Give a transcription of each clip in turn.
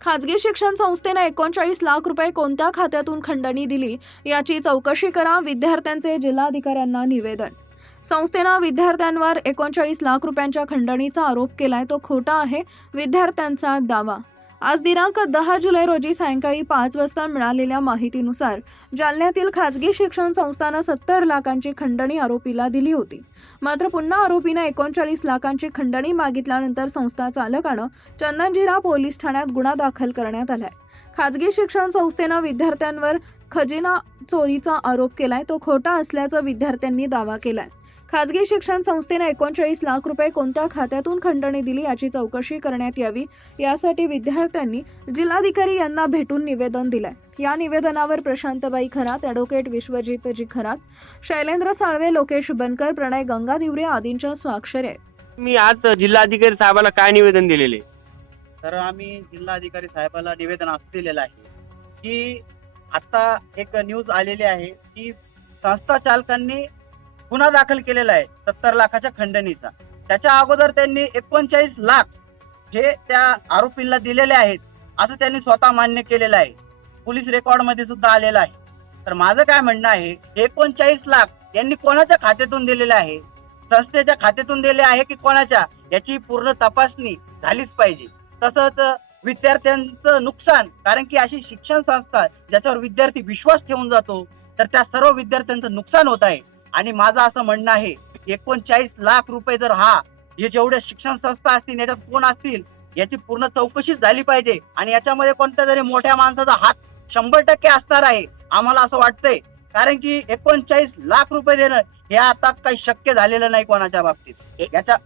खाजगी शिक्षण संस्थेनं एकोणचाळीस लाख रुपये कोणत्या खात्यातून खंडणी दिली याची चौकशी करा विद्यार्थ्यांचे जिल्हाधिकाऱ्यांना निवेदन. संस्थेनं विद्यार्थ्यांवर एकोणचाळीस लाख रुपयांच्या खंडणीचा आरोप केलाय तो खोटा आहे विद्यार्थ्यांचा दावा. आज दिनांक दहा जुलै रोजी सायंकाळी पाच वाजता मिळालेल्या माहितीनुसार जालन्यातील खाजगी शिक्षण संस्थानं सत्तर लाखांची खंडणी आरोपीला दिली होती. मात्र पुन्हा आरोपीनं एकोणचाळीस लाखांची खंडणी मागितल्यानंतर संस्था चालकानं चंदनजिरा पोलीस ठाण्यात गुन्हा दाखल करण्यात आलाय. खाजगी शिक्षण संस्थेनं विद्यार्थ्यांवर खजिना चोरीचा आरोप केलाय. तो खोटा असल्याचं विद्यार्थ्यांनी दावा केलाय. खाजगी शिक्षण संस्थेनं एकोणचाळीस लाख रुपये कोणत्या खात्यातून खंडणी दिली याची चौकशी करण्यात यावी यासाठी विद्यार्थ्यांनी जिल्हाधिकारी यांना भेटून निवेदन दिलंय. या निवेदनावर प्रशांतबाई खरात ॲडव्होकेट विश्वजितजी खरात शैलेंद्र साळवे लोकेश बनकर प्रणय गंगादिवरे आदींच्या स्वाक्षऱ्या आहेत. मी आज जिल्हाधिकारी साहेबाला काय निवेदन दिलेले तर आम्ही जिल्हाधिकारी साहेबाला निवेदन असं दिलेलं आहे की आता एक न्यूज आलेली आहे की संस्था चालकांनी गुन्हा दाखल केलेला आहे सत्तर लाखाच्या खंडणीचा. त्याच्या अगोदर त्यांनी एकोणचाळीस लाख जे त्या आरोपींना दिलेले आहेत असं त्यांनी स्वतः मान्य केलेलं आहे. पोलीस रेकॉर्डमध्ये सुद्धा आलेलं आहे. तर माझं काय म्हणणं आहे एकोणचाळीस लाख यांनी कोणाच्या खात्यातून दिलेले आहे? संस्थेच्या खात्यातून दिले आहे की कोणाच्या? याची पूर्ण तपासणी झालीच पाहिजे. तसंच विद्यार्थ्यांचं नुकसान कारण की अशी शिक्षण संस्था ज्याच्यावर विद्यार्थी विश्वास ठेवून जातो तर त्या सर्व विद्यार्थ्यांचं नुकसान होत आहे. आणि माझं असं म्हणणं आहे एकोणचाळीस लाख रुपये जर हा हे जेवढ्या शिक्षण संस्था असतील याच्यात कोण असतील याची पूर्ण चौकशीच झाली पाहिजे. आणि याच्यामध्ये कोणत्या तरी मोठ्या माणसाचा हात शंभर टक्के असणार आहे आम्हाला असं वाटतंय. कारण की एकोणचाळीस लाख रुपये देणं हे आता काही शक्य झालेलं नाही कोणाच्या बाबतीत. याच्या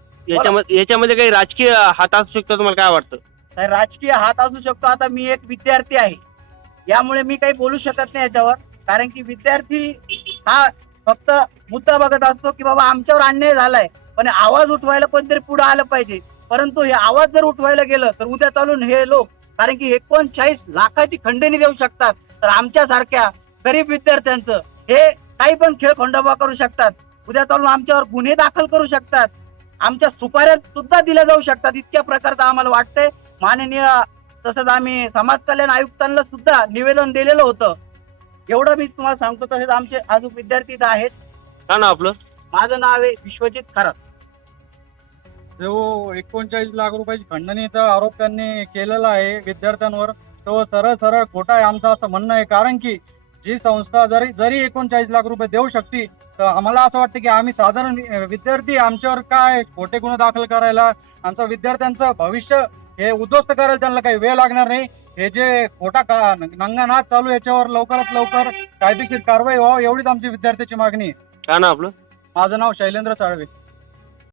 याच्यामध्ये काही राजकीय हात असू शकतो तुम्हाला काय वाटतं? राजकीय हात असू शकतो. आता मी एक विद्यार्थी आहे. यामुळे मी काही बोलू शकत नाही याच्यावर. कारण की विद्यार्थी हा फक्त मुद्दा बघत असतो की बाबा आमच्यावर अन्याय झालाय. पण आवाज उठवायला कोणतरी पुढे आलं पाहिजे. परंतु हे आवाज जर उठवायला गेलं तर उद्या चालून हे लोक कारण की एकोणचाळीस लाखाची खंडणी देऊ शकतात. तर आमच्यासारख्या गरीब विद्यार्थ्यांचं हे काही पण खेळ खंडोबा करू शकतात. उद्या चालून आमच्यावर गुन्हे दाखल करू शकतात. आमच्या सुपाऱ्या सुद्धा दिल्या जाऊ शकतात. इतक्या प्रकारचं आम्हाला वाटतंय. माननीय तसंच आम्ही समाज कल्याण आयुक्तांना सुद्धा निवेदन दिलेलं होतं. एवढं मी तुम्हाला सांगतो तसेच आमचे अजून विद्यार्थी इथं आहेत. का ना आपलं? माझं नाव आहे विश्वजित खरात. जो एकोणचाळीस लाख रुपयाची खंडणीचा आरोप त्यांनी केलेला आहे विद्यार्थ्यांवर. तो सरळ सरळ खोटा आहे आमचं असं म्हणणं आहे. कारण की जी संस्था जरी जरी एकोणचाळीस लाख रुपये देऊ शकते तर आम्हाला असं वाटतं की आम्ही साधारण विद्यार्थी आमच्यावर काय खोटे गुन्हे दाखल करायला आमचं विद्यार्थ्यांचं भविष्य हे उद्ध्वस्त करायला त्यांना काही वेळ लागणार नाही. हे जे खोटा का नंगानाथ चालू याच्यावर लवकरात लवकर कायदेशीर कारवाई व्हावं एवढीच आमची विद्यार्थ्याची मागणी आहे. का ना आपलं? माझं नाव शैलेंद्र साळवे